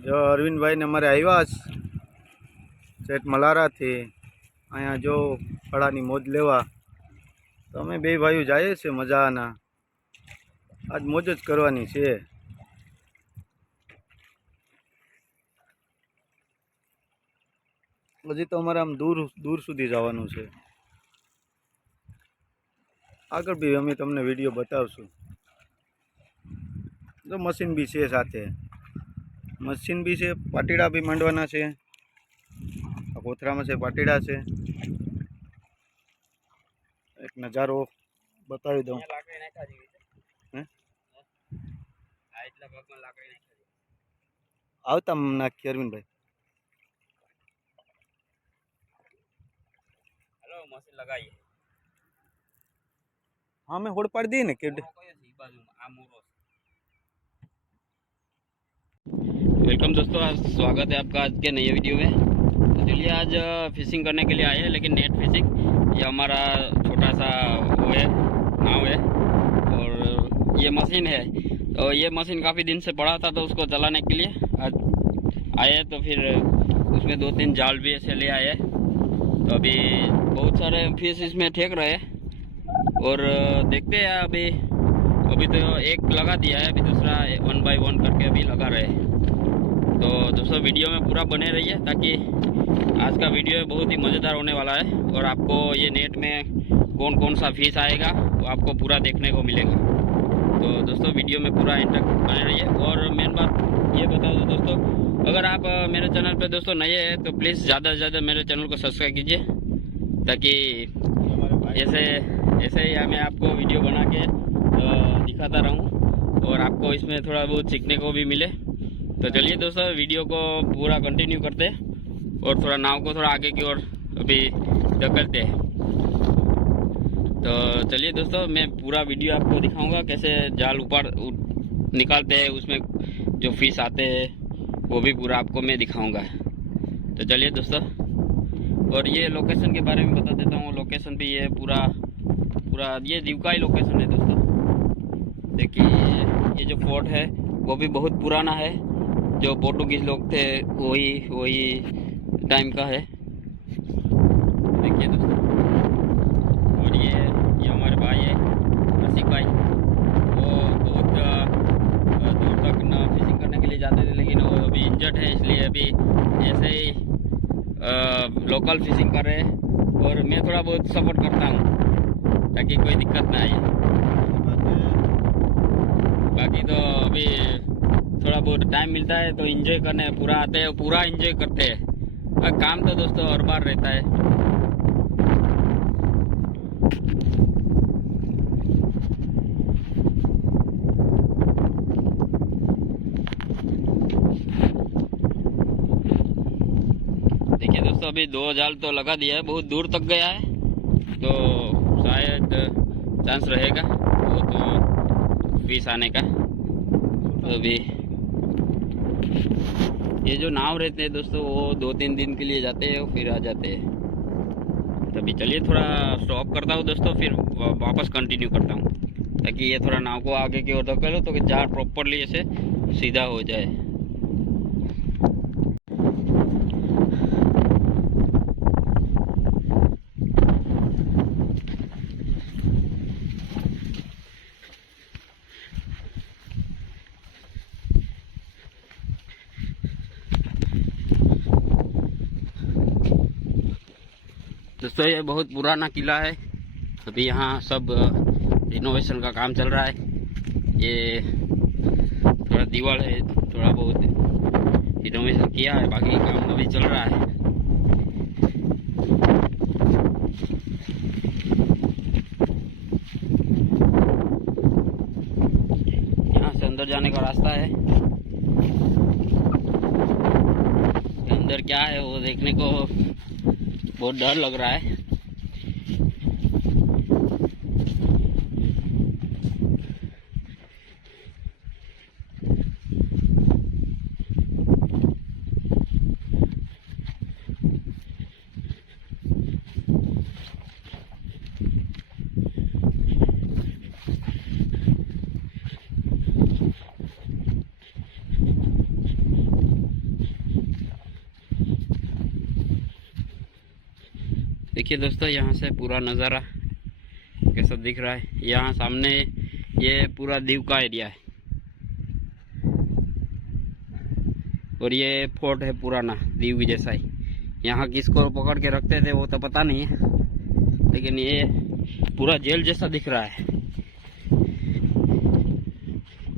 जो अरविंद भाई ने अमरे आव्या सेठ मलारा थी अँ जो फळानी मोज लेवा तो अमे बे भाईओ जाए छे मजाना आज मोज ज करवानी छे। हजी तो अमारे आम दूर दूर सुधी जवानुं छे। आगळ बी अमे तमने विडियो बतावशुं। जो मशीन बी छे साथे मशीन बी छे पाटीड़ा बी मांडवाना छे। कोथरा में से पाटीड़ा छे। एक नजारो बतावी दऊं। आवता नाखी अरविंद भाई हेलो मशीन लगाई। हाँ मैं होड़ पाड़ दी ने के वेलकम दोस्तों, आज स्वागत है आपका आज के नए वीडियो में। तो चलिए आज फिशिंग करने के लिए आए हैं, लेकिन नेट फिशिंग। ये हमारा छोटा सा वो है, नाव है और ये मशीन है। तो ये मशीन काफ़ी दिन से पड़ा था, तो उसको चलाने के लिए आज आए। तो फिर उसमें 2-3 जाल भी ऐसे ले आए। तो अभी बहुत सारे फिश इसमें फेंक रहे हैं और देखते हैं। अभी तो एक लगा दिया है, अभी दूसरा 1 बाय 1 करके अभी लगा रहे हैं। तो दोस्तों वीडियो में पूरा बने रहिए, ताकि आज का वीडियो बहुत ही मज़ेदार होने वाला है और आपको ये नेट में कौन कौन सा फिश आएगा वो आपको पूरा देखने को मिलेगा। तो दोस्तों वीडियो में पूरा एंड तक बने रहिए। और मेन बात ये बता दूँ दोस्तों, अगर आप मेरे चैनल पे दोस्तों नए हैं तो प्लीज़ ज़्यादा से ज़्यादा मेरे चैनल को सब्सक्राइब कीजिए, ताकि ऐसे ही मैं आपको वीडियो बना के दिखाता रहूं और आपको इसमें थोड़ा बहुत सीखने को भी मिले। तो चलिए दोस्तों वीडियो को पूरा कंटिन्यू करते हैं और थोड़ा नाव को थोड़ा आगे की ओर अभी धकेलते हैं। तो चलिए दोस्तों, मैं पूरा वीडियो आपको दिखाऊंगा कैसे जाल ऊपर निकालते हैं, उसमें जो फिश आते हैं वो भी पूरा आपको मैं दिखाऊंगा। तो चलिए दोस्तों, और ये लोकेशन के बारे में बता देता हूँ। लोकेशन भी ये पूरा ये दीव का ही लोकेशन है दोस्तों। देखिए ये जो फोर्ट है वो भी बहुत पुराना है, जो पोर्टुगीज लोग थे वही टाइम का है। देखिए दोस्तों, और ये हमारे भाई है रसिक भाई। वो बहुत दूर तक ना फिशिंग करने के लिए जाते थे, लेकिन वो अभी इंजर्ड है, इसलिए अभी ऐसे ही लोकल फिशिंग कर रहे हैं। और मैं थोड़ा बहुत सपोर्ट करता हूँ ताकि कोई दिक्कत ना आए। बाकी तो अभी थोड़ा बहुत टाइम मिलता है तो एंजॉय करने पूरा आते हैं, पूरा एंजॉय करते हैं। और काम तो दोस्तों हर बार रहता है। देखिए दोस्तों, अभी 2 जाल तो लगा दिया है, बहुत दूर तक गया है, तो शायद चांस रहेगा वो तो फिश आने का। तो अभी ये जो नाव रहते हैं दोस्तों, वो 2-3 दिन के लिए जाते हैं, फिर आ जाते हैं। तभी चलिए थोड़ा स्टॉप करता हूँ दोस्तों, फिर वापस कंटिन्यू करता हूँ, ताकि ये थोड़ा नाव को आगे की ओर धकेलो तो जाल प्रॉपरली ऐसे सीधा हो जाए। दोस्तों ये बहुत पुराना किला है, अभी यहाँ सब रिनोवेशन का काम चल रहा है। ये थोड़ा दीवार है, थोड़ा बहुत रिनोवेशन किया है, बाकी काम अभी चल रहा है। यहाँ से अंदर जाने का रास्ता है। अंदर क्या है वो देखने को बहुत डर लग रहा है। देखिए दोस्तों, यहाँ से पूरा नज़ारा कैसा दिख रहा है। यहाँ सामने ये पूरा दीव का एरिया है और ये फोर्ट है पुराना दीव की जैसा ही। यहाँ किसको पकड़ के रखते थे वो तो पता नहीं है, लेकिन ये पूरा जेल जैसा दिख रहा है।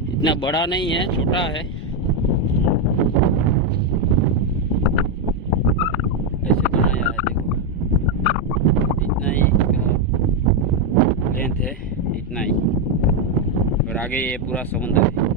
इतना बड़ा नहीं है, छोटा है। ऐसे बनाया है, देखो इतना ही इसका लेंथ है, इतना ही। और आगे ये पूरा समुद्र है।